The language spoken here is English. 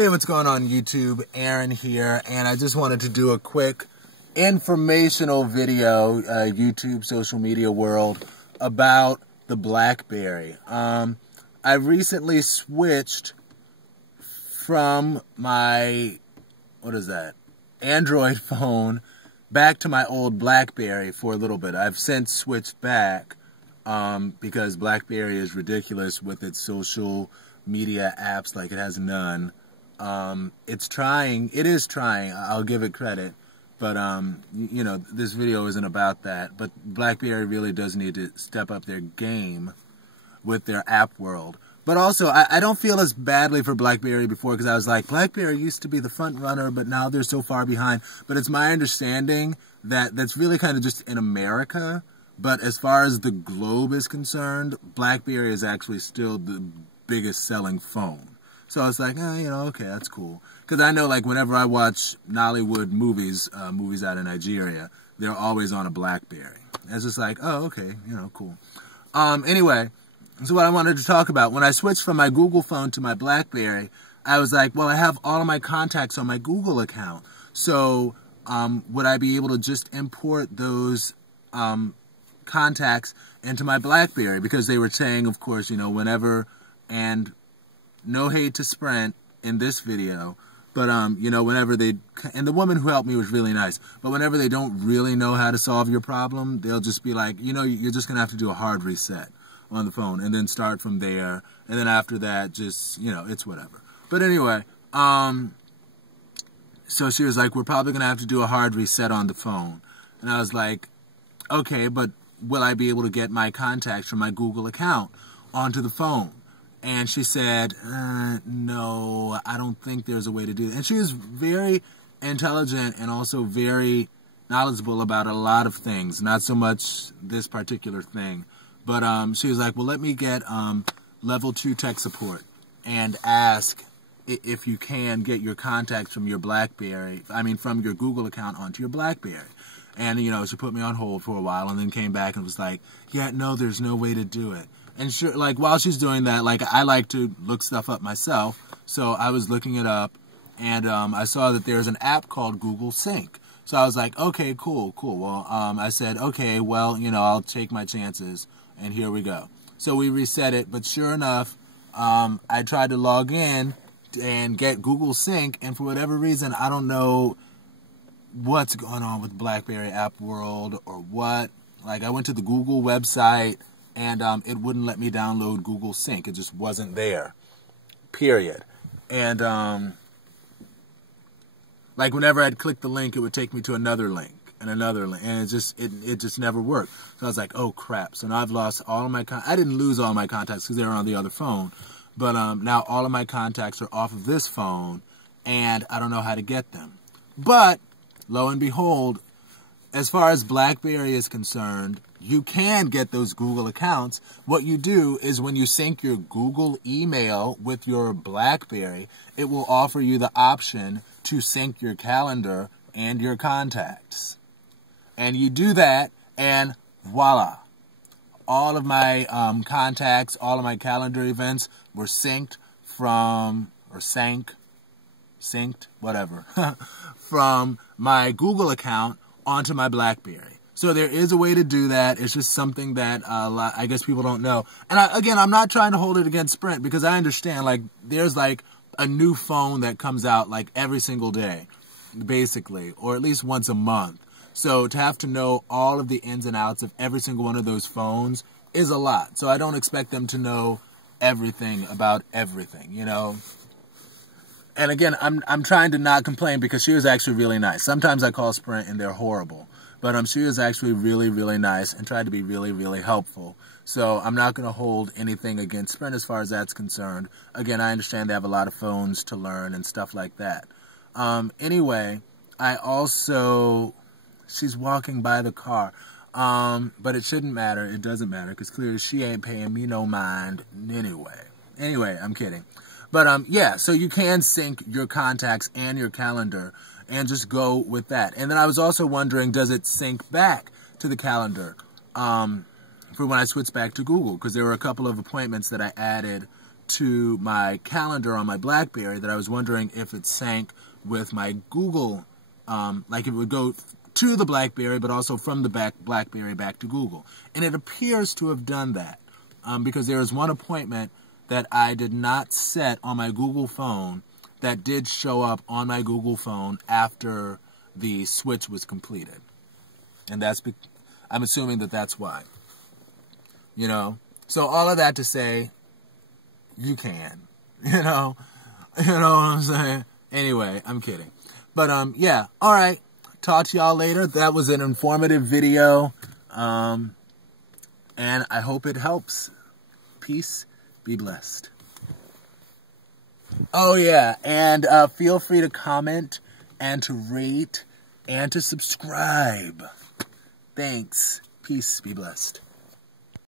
Hey, what's going on YouTube? Aaron here, and I just wanted to do a quick informational video, YouTube, social media world, about the Blackberry. I recently switched from my, Android phone back to my old Blackberry for a little bit. I've since switched back because Blackberry is ridiculous with its social media apps, like it has none. It is trying, I'll give it credit, but, you know, this video isn't about that, but BlackBerry really does need to step up their game with their app world. But also, I don't feel as badly for BlackBerry before, because I was like, BlackBerry used to be the front runner, but now they're so far behind. But it's my understanding that that's really kind of just in America, but as far as the globe is concerned, BlackBerry is actually still the biggest selling phone. So I was like, okay, that's cool. Because I know, like, whenever I watch Nollywood movies, movies out of Nigeria, they're always on a BlackBerry. And it's just like, oh, okay, cool. Anyway, so what I wanted to talk about, when I switched from my Google phone to my BlackBerry, I was like, well, I have all of my contacts on my Google account. So would I be able to just import those contacts into my BlackBerry? Because they were saying, of course, whenever, and no hate to Sprint in this video, but, whenever and the woman who helped me was really nice, but whenever they don't really know how to solve your problem, they'll just be like, you're just going to have to do a hard reset on the phone and then start from there. And then after that, just, it's whatever. But anyway, so she was like, we're probably going to have to do a hard reset on the phone. And I was like, okay, but will I be able to get my contacts from my Google account onto the phone? And she said, no, I don't think there's a way to do that. And she was very intelligent and also very knowledgeable about a lot of things, not so much this particular thing. But she was like, well, let me get level 2 tech support and ask if you can get your contacts from your BlackBerry, from your Google account onto your BlackBerry. And, she put me on hold for a while and then came back and was like, yeah, no, there's no way to do it. And sure, like, while she's doing that, like, I like to look stuff up myself. So I was looking it up, and I saw that there's an app called Google Sync. So I was like, okay, cool. Well, I said, okay, well, I'll take my chances, and here we go. So we reset it, but sure enough, I tried to log in and get Google Sync, and for whatever reason, I don't know what's going on with BlackBerry app world or what. Like, I went to the Google website, and it wouldn't let me download Google Sync. It just wasn't there, period. And, like, whenever I'd click the link, it would take me to another link and another link, and it just never worked. So I was like, oh, crap. So now I've lost all of my I didn't lose all my contacts because they were on the other phone, but now all of my contacts are off of this phone, and I don't know how to get them. But, lo and behold, as far as BlackBerry is concerned, you can get those Google accounts. What you do is when you sync your Google email with your BlackBerry, it will offer you the option to sync your calendar and your contacts. And you do that, and voila. All of my contacts, all of my calendar events were synced from, or synced, whatever, from my Google account onto my BlackBerry. So there is a way to do that. It's just something that I guess people don't know. And again, I'm not trying to hold it against Sprint, because I understand, like, there's like a new phone that comes out like every single day, basically, or at least once a month. So to have to know all of the ins and outs of every single one of those phones is a lot. So I don't expect them to know everything about everything, And again, I'm trying to not complain, because she was actually really nice. Sometimes I call Sprint and they're horrible. But she was actually really, really nice and tried to be really, really helpful. So I'm not going to hold anything against Sprint as far as that's concerned. Again, I understand they have a lot of phones to learn and stuff like that. Anyway, I also, she's walking by the car. But it shouldn't matter. It doesn't matter, because clearly she ain't paying me no mind anyway. Anyway, I'm kidding. But yeah, so you can sync your contacts and your calendar and just go with that. And then I was also wondering, does it sync back to the calendar for when I switched back to Google? Because there were a couple of appointments that I added to my calendar on my Blackberry that I was wondering if it sync with my Google, like it would go to the Blackberry, but also from the Blackberry back to Google. And it appears to have done that because there was one appointment that I did not set on my Google phone that did show up on my Google phone after the switch was completed. And I'm assuming that that's why. You know? So all of that to say, you can. You know what I'm saying? Anyway, I'm kidding. But, yeah. All right. Talk to y'all later. That was an informative video. And I hope it helps. Peace. Be blessed. Oh, yeah. And feel free to comment and to rate and to subscribe. Thanks. Peace. Be blessed.